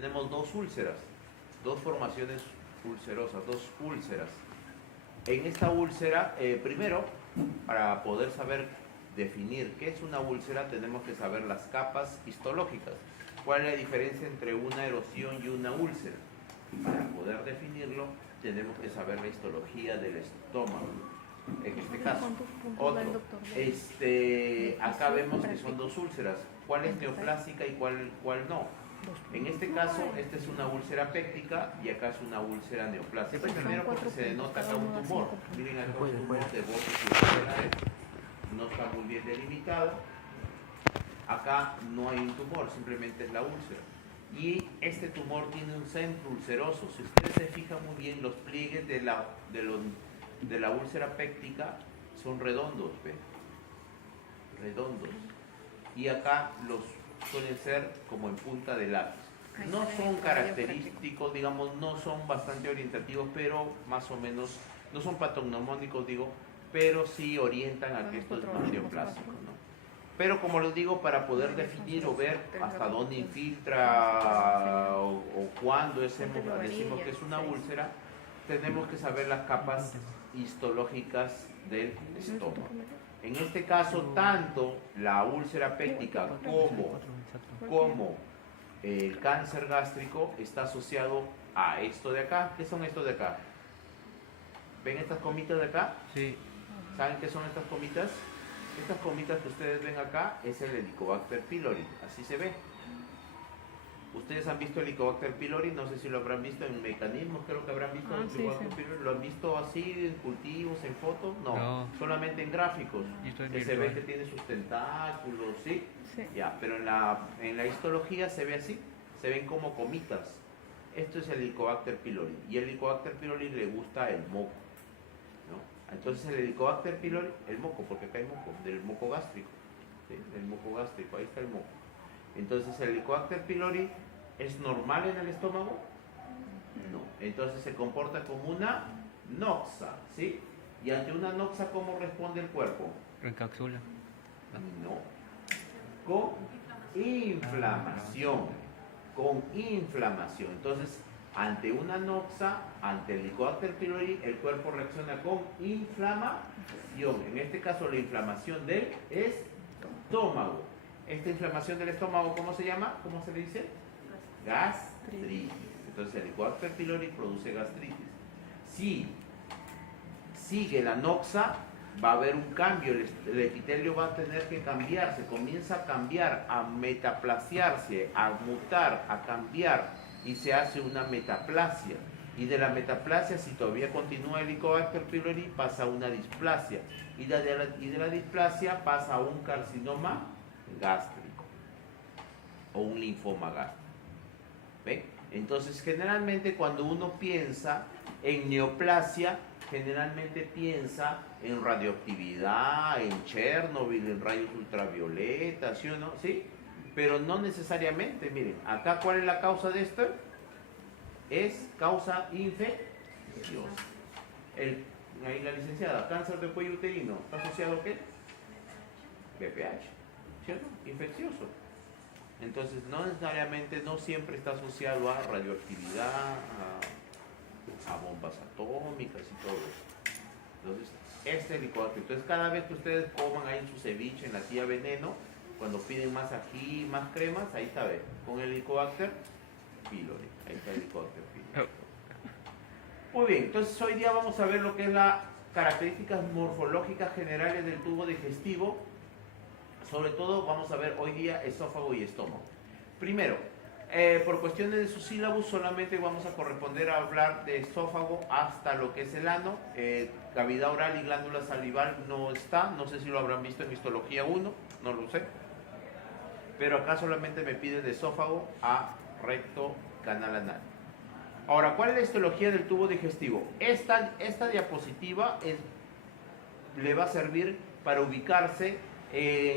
tenemos dos úlceras, dos formaciones ulcerosas, dos úlceras. En esta úlcera, primero, para poder saber definir qué es una úlcera, tenemos que saber las capas histológicas. ¿Cuál es la diferencia entre una erosión y una úlcera? Para poder definirlo, tenemos que saber la histología del estómago. En este caso, otro. Acá vemos que son dos úlceras. ¿Cuál es neoplásica y cuál no? En este caso, esta es una úlcera péptica y acá es una úlcera neoplásica. Primero porque se denota acá un tumor. Miren acá un tumor de bote, no está muy bien delimitado. Acá no hay un tumor, simplemente es la úlcera. Y este tumor tiene un centro ulceroso. Si ustedes se fijan muy bien, los pliegues de la úlcera péptica son redondos, ¿ve? Redondos. Y acá los suelen ser como en punta de lápiz. No son característicos, digamos, no son bastante orientativos, pero más o menos, no son patognomónicos, digo, pero sí orientan a que esto es más neoplásico, ¿no? Pero como les digo, para poder definir o ver hasta dónde infiltra o cuándo decimos que es una úlcera, tenemos que saber las capas histológicas del estómago. En este caso, tanto la úlcera péptica como el cáncer gástrico está asociado a esto de acá. ¿Qué son estos de acá? ¿Ven estas comitas de acá? Sí. ¿Saben qué son estas comitas? Estas comitas que ustedes ven acá es el Helicobacter pylori, así se ve. Ustedes han visto el Helicobacter pylori, no sé si lo habrán visto en mecanismos, creo que habrán visto el Helicobacter pylori. ¿Lo han visto así en cultivos, en fotos? No, solamente en gráficos, que se ve que tiene sus tentáculos, ¿sí? Ya, pero en la histología se ve así, se ven como comitas. Esto es el Helicobacter pylori, y el Helicobacter pylori le gusta el moco, ¿no? Entonces el Helicobacter pylori, el moco, porque acá hay moco, del moco gástrico, ¿sí? El moco gástrico, ahí está el moco. Entonces el Helicobacter pylori es normal en el estómago, no. Entonces se comporta como una noxa, ¿sí? Y ante una noxa, ¿cómo responde el cuerpo? Reencapsula. No. Con inflamación. Con inflamación. Entonces, ante una noxa, ante el Helicobacter pylori, el cuerpo reacciona con inflamación. En este caso, la inflamación del estómago. Esta inflamación del estómago, ¿cómo se llama? ¿Cómo se le dice? Gastritis. Entonces el Helicobacter pylori produce gastritis. Si sigue la noxa, va a haber un cambio, el epitelio va a tener que cambiarse, comienza a cambiar, a metaplasiarse, a mutar, a cambiar, y se hace una metaplasia. Y de la metaplasia, si todavía continúa el Helicobacter pylori, pasa a una displasia. Y de la displasia pasa a un carcinoma gástrico o un linfoma gástrico. ¿Ven? Entonces, generalmente cuando uno piensa en neoplasia, generalmente piensa en radioactividad, en Chernobyl, en rayos ultravioletas, ¿sí o no? ¿Sí? Pero no necesariamente. Miren, acá, ¿cuál es la causa de esto? Es causa infecciosa. Ahí la licenciada, cáncer de cuello uterino, ¿está asociado a qué? BPH, ¿cierto? Infeccioso. Entonces, no necesariamente, no siempre está asociado a radioactividad, a bombas atómicas y todo eso. Entonces, este Helicobacter. Entonces, cada vez que ustedes coman ahí en su ceviche, en la tía veneno, cuando piden más ají, más cremas, ahí está, ¿ve? Con el Helicobacter pylori. Ahí está el Helicobacter pylori. Muy bien, entonces hoy día vamos a ver lo que es las características morfológicas generales del tubo digestivo. Sobre todo vamos a ver hoy día esófago y estómago. Primero, por cuestiones de su sílabus solamente vamos a corresponder a hablar de esófago hasta lo que es el ano. Cavidad oral y glándula salival no está, no sé si lo habrán visto en histología 1, no lo sé. Pero acá solamente me piden de esófago a recto, canal anal. Ahora, ¿cuál es la histología del tubo digestivo? Esta diapositiva le va a servir para ubicarse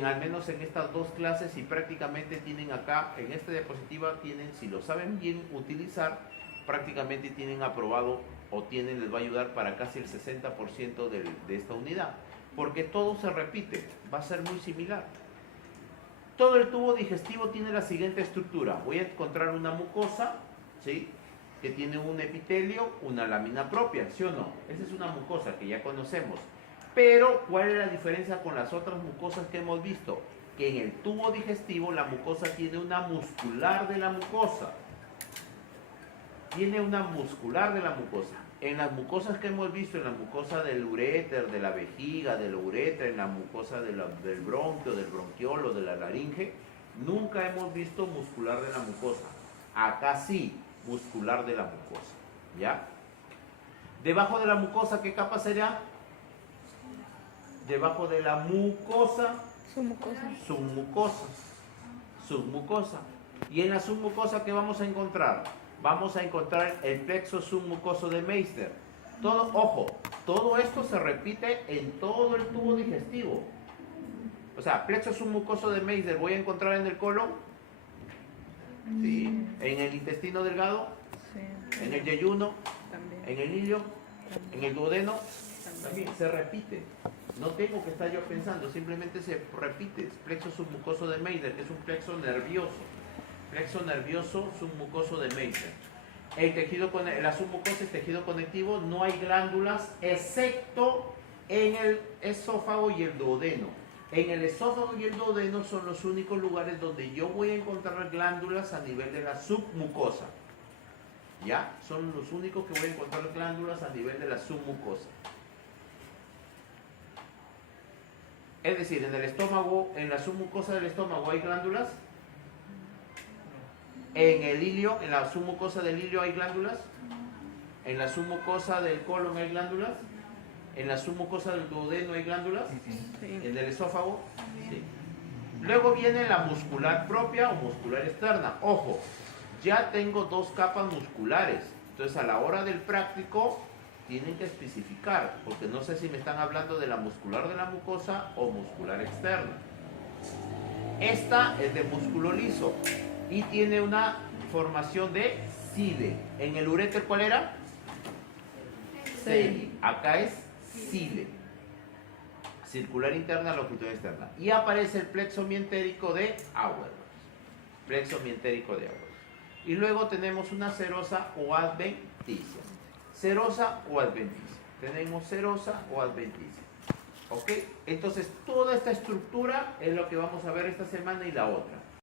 al menos en estas dos clases, y prácticamente tienen acá, en esta diapositiva tienen, si lo saben bien utilizar, prácticamente tienen aprobado o les va a ayudar para casi el 60% de esta unidad, porque todo se repite, va a ser muy similar. todo el tubo digestivo tiene la siguiente estructura. Voy a encontrar una mucosa, ¿sí?, que tiene un epitelio, una lámina propia, ¿sí o no? Esa es una mucosa que ya conocemos. Pero, ¿cuál es la diferencia con las otras mucosas que hemos visto? Que en el tubo digestivo la mucosa tiene una muscular de la mucosa. Tiene una muscular de la mucosa. En las mucosas que hemos visto, en la mucosa del uréter, de la vejiga, de la uretra, en la mucosa del bronquio, del bronquiolo, de la laringe, nunca hemos visto muscular de la mucosa. Acá sí, muscular de la mucosa, ¿ya? Debajo de la mucosa, ¿qué capa será? Debajo de la mucosa, submucosa. Submucosa. Y en la submucosa, ¿qué vamos a encontrar? Vamos a encontrar el plexo submucoso de Meister. Todo, ojo, todo esto se repite en todo el tubo digestivo. O sea, plexo submucoso de Meister, ¿voy a encontrar en el colon? Sí. ¿En el intestino delgado? Sí. ¿En el yeyuno? También. ¿En el ilio? También. ¿En el duodeno? También. Se repite. No tengo que estar yo pensando, simplemente se repite. Plexo submucoso de Meister, que es un plexo nervioso. Plexo nervioso submucoso de Meister. El tejido, la submucosa es tejido conectivo, no hay glándulas excepto en el esófago y el duodeno. En el esófago y el duodeno son los únicos lugares donde yo voy a encontrar glándulas a nivel de la submucosa. ¿Ya? Son los únicos que voy a encontrar glándulas a nivel de la submucosa. Es decir, en el estómago, en la submucosa del estómago hay glándulas. En el ilio, en la submucosa del ilio hay glándulas. En la submucosa del colon hay glándulas. En la submucosa del duodeno hay glándulas. Sí. En el esófago. Sí. Luego viene la muscular propia o muscular externa. Ojo, ya tengo dos capas musculares. Entonces a la hora del práctico tienen que especificar, porque no sé si me están hablando de la muscular de la mucosa o muscular externa. Esta es de músculo liso y tiene una formación de cile. En el uréter, ¿cuál era? Celi. Acá es cile. Circular interna, longitud externa. Y aparece el plexo mientérico de Auerbach. Plexo mientérico de Auerbach. Y luego tenemos una serosa o adventicia. Serosa o adventicia. Tenemos serosa o adventicia. ¿Ok? Entonces, toda esta estructura es lo que vamos a ver esta semana y la otra.